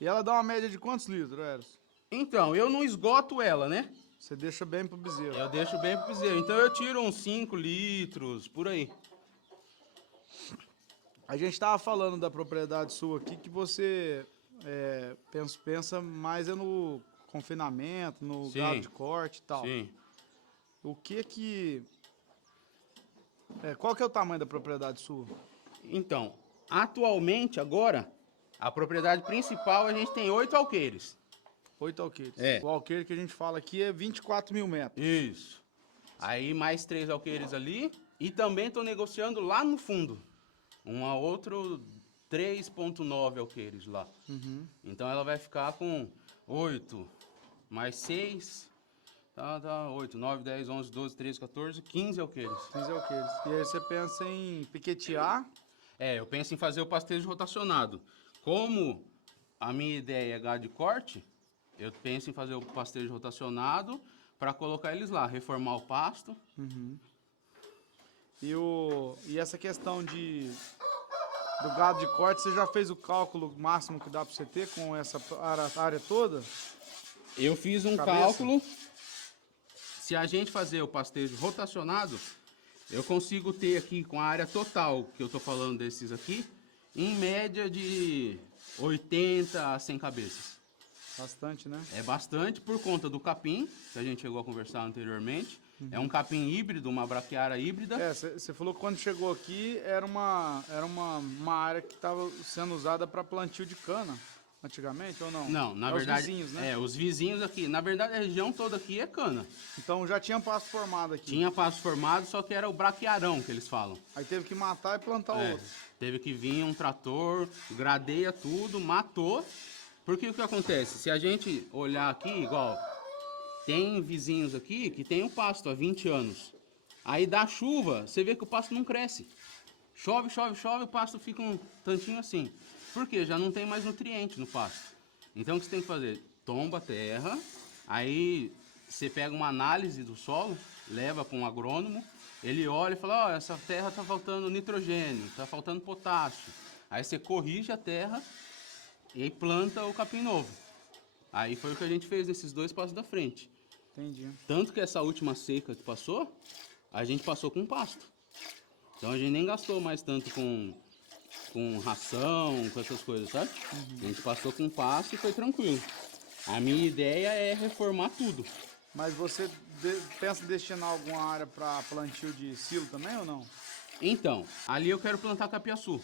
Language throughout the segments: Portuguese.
E ela dá uma média de quantos litros, Eros? Então, eu não esgoto ela, né? Você deixa bem pro bezerro. Eu deixo bem pro bezerro. Então eu tiro uns 5 litros, por aí. A gente tava falando da propriedade sua aqui que você pensa mais no confinamento, no gado Sim, de corte e tal. sim. O que qual que é o tamanho da propriedade sua? Então, atualmente, agora, a propriedade principal, a gente tem 8 alqueires. 8 alqueires. É. O alqueire que a gente fala aqui é 24 mil metros. Isso. Aí mais 3 alqueires ali. E também estou negociando lá no fundo. Uma outro 3,9 alqueires lá. Então ela vai ficar com 8 mais 6. Tá, 8, 9, 10, 11, 12, 13, 14, 15 alqueires. 15 alqueires. E aí você pensa em piquetear. Eu penso em fazer o pastejo rotacionado. Como a minha ideia é gado de corte, eu penso em fazer o pastejo rotacionado para colocar eles lá, reformar o pasto. E essa questão do gado de corte, você já fez o cálculo máximo que dá para você ter com essa área toda? Eu fiz um Cabeça? cálculo. Se a gente fazer o pastejo rotacionado, eu consigo ter aqui com a área total, que eu estou falando desses aqui, em média de 80 a 100 cabeças. Bastante, né? É bastante por conta do capim, que a gente chegou a conversar anteriormente. É um capim híbrido, uma braquiária híbrida. Você falou que quando chegou aqui era uma área que estava sendo usada para plantio de cana, antigamente ou não? Não, na verdade, os vizinhos, né? os vizinhos aqui. Na verdade, a região toda aqui é cana. Então já tinha pasto formado aqui. Tinha pasto formado, só que era o braquiarão que eles falam. Aí teve que matar e plantar outro. Teve que vir um trator, gradeia tudo, matou. Porque o que acontece? Se a gente olhar aqui, igual, tem vizinhos aqui que tem o pasto há 20 anos. Aí dá chuva, você vê que o pasto não cresce. Chove, chove, chove, o pasto fica um tantinho assim. Por quê? Já não tem mais nutriente no pasto. Então o que você tem que fazer? Tomba a terra, aí você pega uma análise do solo, leva para um agrônomo, ele olha e fala, ó, essa terra está faltando nitrogênio, está faltando potássio. Aí você corrige a terra e planta o capim novo. Aí foi o que a gente fez nesses 2 passos da frente. Entendi. Tanto que essa última seca que passou, a gente passou com pasto. Então a gente nem gastou mais tanto com ração, com essas coisas, sabe? A gente passou com pasto e foi tranquilo. A minha ideia é reformar tudo. Mas você pensa em destinar alguma área para plantio de silo também ou não? Então, ali eu quero plantar capiaçu.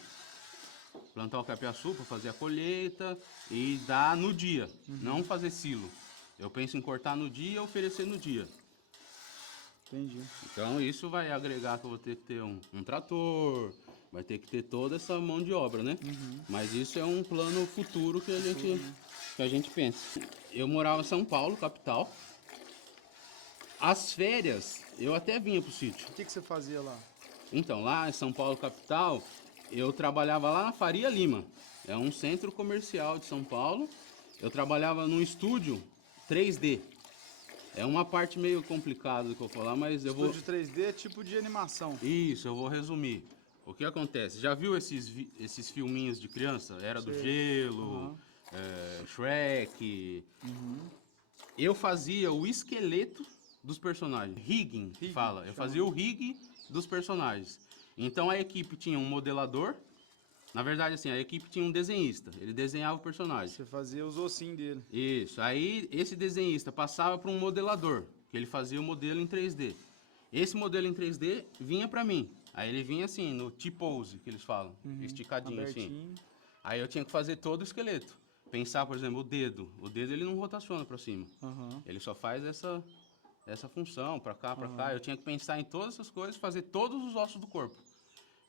Plantar o capiaçu para fazer a colheita e dar no dia, não fazer silo. Eu penso em cortar no dia e oferecer no dia. Entendi. Então isso vai agregar que eu vou ter que ter um trator, vai ter que ter toda essa mão de obra, né? Mas isso é um plano futuro que a gente pensa. Eu morava em São Paulo, capital. As férias, eu até vinha pro sítio. O que você fazia lá? Então, lá em São Paulo, capital, eu trabalhava lá na Faria Lima. É um centro comercial de São Paulo. Eu trabalhava num estúdio 3D. É uma parte meio complicada do que eu vou falar, mas eu vou... Estúdio 3D é tipo de animação. Isso, eu vou resumir. O que acontece? Já viu esses filminhos de criança? Era do Gelo, Shrek. Eu fazia o esqueleto dos personagens. Rigging, fala. Eu fazia o rig dos personagens. Então a equipe tinha um modelador. Na verdade, assim, a equipe tinha um desenhista. Ele desenhava o personagem. Você fazia os ossinhos dele. Isso. Aí esse desenhista passava para um modelador, que ele fazia o modelo em 3D. Esse modelo em 3D vinha para mim. Aí ele vinha assim, no T-pose, que eles falam, esticadinho Abertinho. assim. Aí eu tinha que fazer todo o esqueleto. Pensar, por exemplo, o dedo. O dedo ele não rotaciona para cima. Ele só faz essa função, pra cá, pra cá. Eu tinha que pensar em todas essas coisas, fazer todos os ossos do corpo.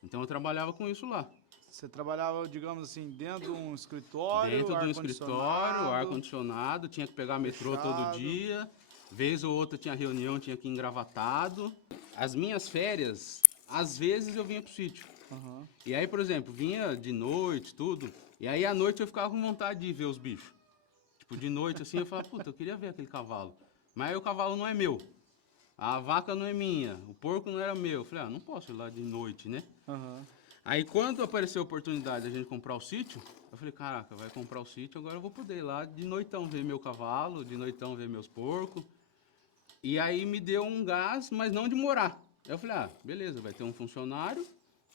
Então eu trabalhava com isso lá. Você trabalhava, digamos assim, dentro de um escritório, Dentro de um escritório, ar-condicionado, ar-condicionado, tinha que pegar metrô todo fechado. dia. Vez ou outra tinha reunião, tinha que ir engravatado. As minhas férias, às vezes eu vinha pro sítio. Aham. E aí, por exemplo, vinha de noite, tudo. E aí à noite eu ficava com vontade de ver os bichos. Tipo, de noite assim, eu falava, puta, eu queria ver aquele cavalo. Mas aí o cavalo não é meu. A vaca não é minha. O porco não era meu. Eu falei, não posso ir lá de noite, né? Aham. Aí quando apareceu a oportunidade de a gente comprar o sítio, eu falei, caraca, vai comprar o sítio, agora eu vou poder ir lá de noitão ver meu cavalo, de noitão ver meus porcos. E aí me deu um gás, mas não de morar. Eu falei, beleza, vai ter um funcionário,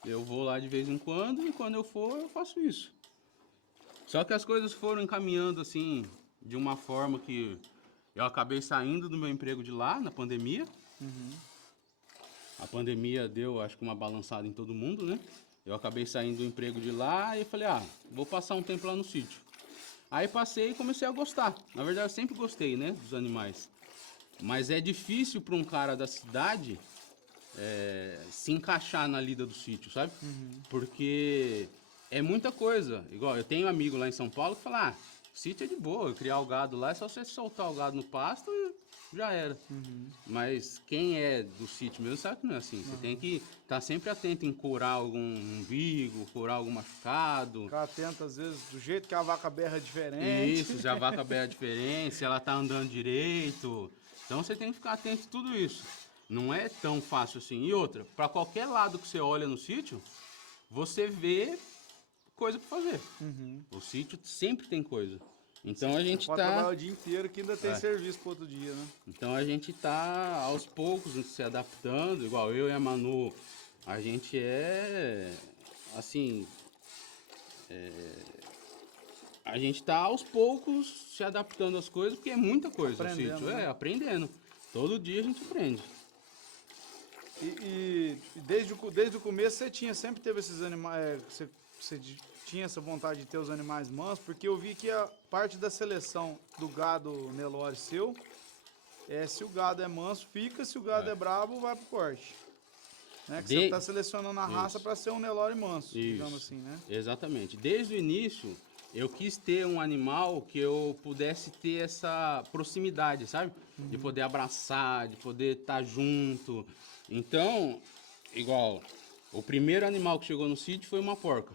eu vou lá de vez em quando e quando eu for eu faço isso. Só que as coisas foram encaminhando assim, de uma forma que eu acabei saindo do meu emprego de lá, na pandemia. A pandemia deu, acho que uma balançada em todo mundo, né? Eu acabei saindo do emprego de lá e falei, vou passar um tempo lá no sítio. Aí passei e comecei a gostar. Na verdade, eu sempre gostei, né, dos animais. Mas é difícil para um cara da cidade se encaixar na lida do sítio, sabe? Porque é muita coisa. Igual, eu tenho um amigo lá em São Paulo que fala, sítio é de boa, criar o gado lá, é só você soltar o gado no pasto e já era. Mas quem é do sítio mesmo sabe que não é assim. Você tem que estar sempre atento em curar algum umbigo, curar algum machucado. Ficar atento, às vezes, do jeito que a vaca berra é diferente. Isso, se a vaca berra diferente, se ela tá andando direito. Então você tem que ficar atento a tudo isso. Não é tão fácil assim. E outra, para qualquer lado que você olha no sítio, você vê coisa para fazer. O sítio sempre tem coisa. Então a gente Pode trabalhar tá, o dia inteiro que ainda tem serviço pro outro dia, né? então a gente tá aos poucos se adaptando, igual eu e a Manu, a gente é assim, a gente tá aos poucos se adaptando às coisas, porque é muita coisa Aprendendo, o sítio, né? aprendendo. Todo dia a gente aprende. E desde o começo você sempre teve esses animais, você tinha essa vontade de ter os animais mansos, porque eu vi que a parte da seleção do gado Nelore seu se o gado é manso, fica, se o gado é brabo, vai pro corte. Né? Que você está selecionando a raça para ser um Nelore manso, digamos assim, né? Exatamente. Desde o início, eu quis ter um animal que eu pudesse ter essa proximidade, sabe? De poder abraçar, de poder estar junto. Então, igual, o primeiro animal que chegou no sítio foi uma porca.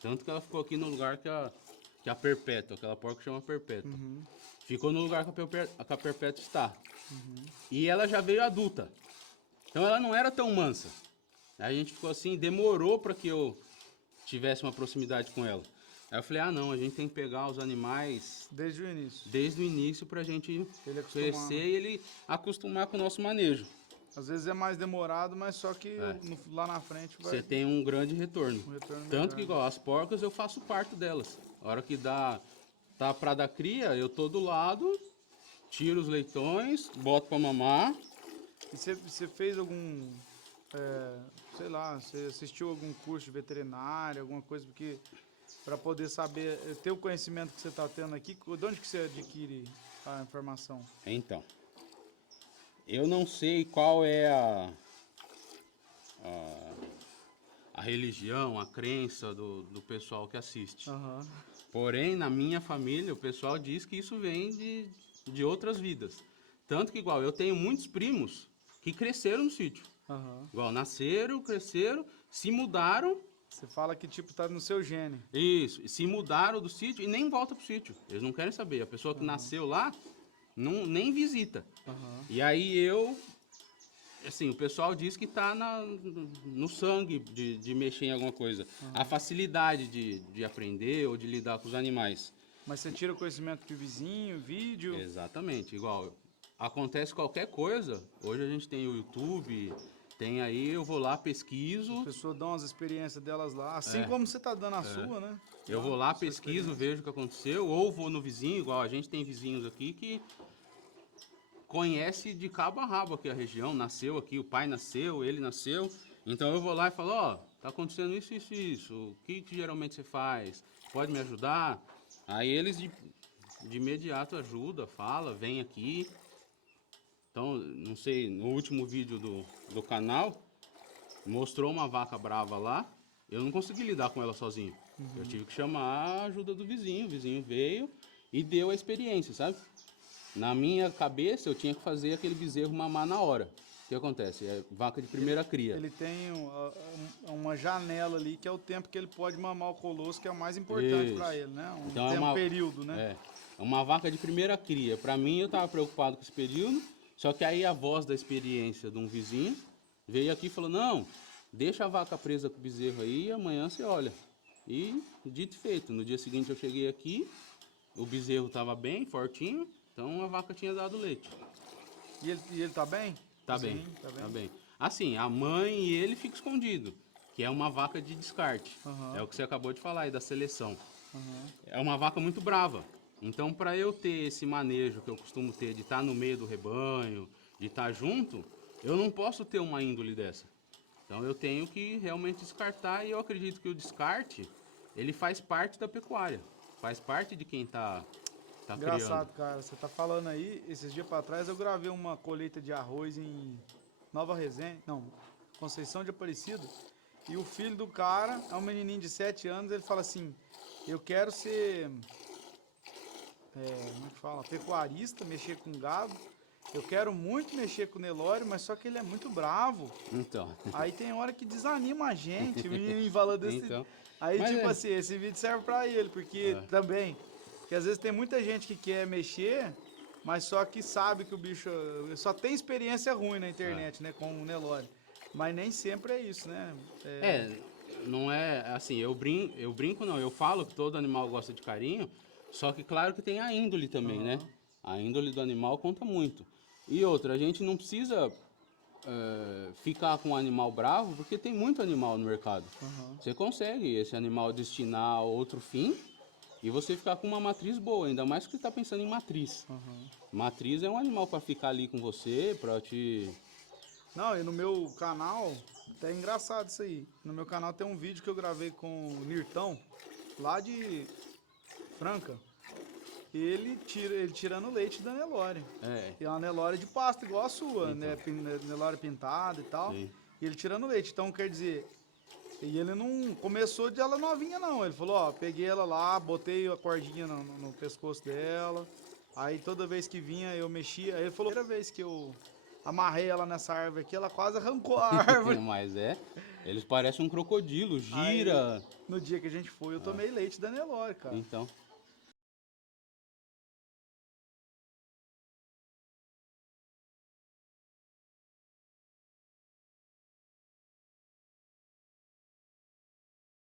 Tanto que ela ficou aqui no lugar que a Perpétua, aquela porca chama Perpétua. Ficou no lugar que a Perpétua está. E ela já veio adulta. Então ela não era tão mansa. Aí a gente ficou assim, demorou para que eu tivesse uma proximidade com ela. Aí eu falei, não, a gente tem que pegar os animais Desde o início. pra gente Ele acostumar. crescer e ele acostumar com o nosso manejo. Às vezes é mais demorado, mas só que lá na frente vai Você tem um grande retorno. retorno Tanto melhor, que igual as porcas eu faço parto delas. A hora que tá pra dar cria, eu tô do lado, tiro os leitões, boto pra mamar. E você fez algum, sei lá, você assistiu algum curso de veterinária, alguma coisa, porque para poder saber, ter o conhecimento que você está tendo aqui, de onde que você adquire a informação? Então, eu não sei qual é a religião, a crença do pessoal que assiste. Porém, na minha família, o pessoal diz que isso vem de outras vidas. Tanto que, igual, eu tenho muitos primos que cresceram no sítio. Igual, nasceram, cresceram, se mudaram. Você fala que, tipo, tá no seu gene. Isso, e se mudaram do sítio e nem volta pro sítio. Eles não querem saber. A pessoa que nasceu lá, nem visita. E aí assim, o pessoal diz que tá no sangue de mexer em alguma coisa. A facilidade de aprender ou de lidar com os animais. Mas você tira o conhecimento de vizinho, vídeo? Exatamente, igual. Acontece qualquer coisa. Hoje a gente tem o YouTube, tem aí, eu vou lá, pesquiso. As pessoas dão as experiências delas lá, assim como você tá dando a sua, né? Eu vou lá, pesquiso, vejo o que aconteceu, ou vou no vizinho, igual a gente tem vizinhos aqui que conhece de cabo a rabo aqui a região, nasceu aqui, o pai nasceu, ele nasceu. Então eu vou lá e falo, tá acontecendo isso, isso, isso. O que geralmente você faz? Pode me ajudar? Aí eles de imediato ajudam, fala, vem aqui. Então, não sei, no último vídeo do canal, mostrou uma vaca brava lá, eu não consegui lidar com ela sozinho. Eu tive que chamar a ajuda do vizinho, o vizinho veio e deu a experiência, sabe? Na minha cabeça, eu tinha que fazer aquele bezerro mamar na hora. O que acontece? É vaca de primeira cria. Ele tem uma janela ali, que é o tempo que ele pode mamar o colosso, que é o mais importante Isso. para ele, né? Então, Tem um período, né? É uma vaca de primeira cria. Para mim, eu estava preocupado com esse período, só que aí a voz da experiência de um vizinho veio aqui e falou, não, deixa a vaca presa com o bezerro aí e amanhã você olha. E dito e feito, no dia seguinte eu cheguei aqui, o bezerro estava bem, fortinho, então a vaca tinha dado leite. E ele tá bem? Tá Sim, bem, tá bem. Assim, a mãe e ele ficam escondidos, que é uma vaca de descarte. Aham. É o que você acabou de falar aí da seleção. Uhum. É uma vaca muito brava. Então, para eu ter esse manejo que eu costumo ter de estar no meio do rebanho, de estar junto, eu não posso ter uma índole dessa. Então, eu tenho que realmente descartar e eu acredito que o descarte, ele faz parte da pecuária. Faz parte de quem tá Engraçado, criando. cara. Você tá falando aí, esses dias pra trás eu gravei uma colheita de arroz em Nova Resende, não, Conceição de Aparecida. E o filho do cara é um menininho de 7 anos, ele fala assim, eu quero ser, como é que fala, pecuarista, mexer com gado. Eu quero muito mexer com o Nelore, mas só que ele é muito bravo. Então, Aí tem hora que desanima a gente, o menino falando desse. então. Aí, Mas tipo é, assim, esse vídeo serve pra ele, porque também. Porque às vezes tem muita gente que quer mexer, mas só que sabe que o bicho. Só tem experiência ruim na internet, né? Com o Nelore. Mas nem sempre é isso, né? não é assim, eu brinco não, eu falo que todo animal gosta de carinho, só que claro que tem a índole também, né? A índole do animal conta muito. E outra, a gente não precisa ficar com um animal bravo, porque tem muito animal no mercado. Você consegue esse animal destinar a outro fim e você ficar com uma matriz boa, ainda mais que você está pensando em matriz. Matriz é um animal para ficar ali com você, para te... Não, e no meu canal, até é engraçado isso aí. No meu canal tem um vídeo que eu gravei com o Nirtão, lá de Franca. Ele tirando leite da Nelore. É, E é uma Nelore de pasta, igual a sua, Então. né? Nelore pintada e tal. Sim. E ele tirando leite. Então, quer dizer, e ele não começou de ela novinha, não. Ele falou, ó, peguei ela lá, botei a cordinha no pescoço dela. Aí toda vez que vinha, eu mexia. Aí ele falou, a primeira vez que eu amarrei ela nessa árvore aqui, ela quase arrancou a árvore. Mas eles parecem um crocodilo, Aí, gira. no dia que a gente foi, eu tomei leite da Nelore, cara. Então,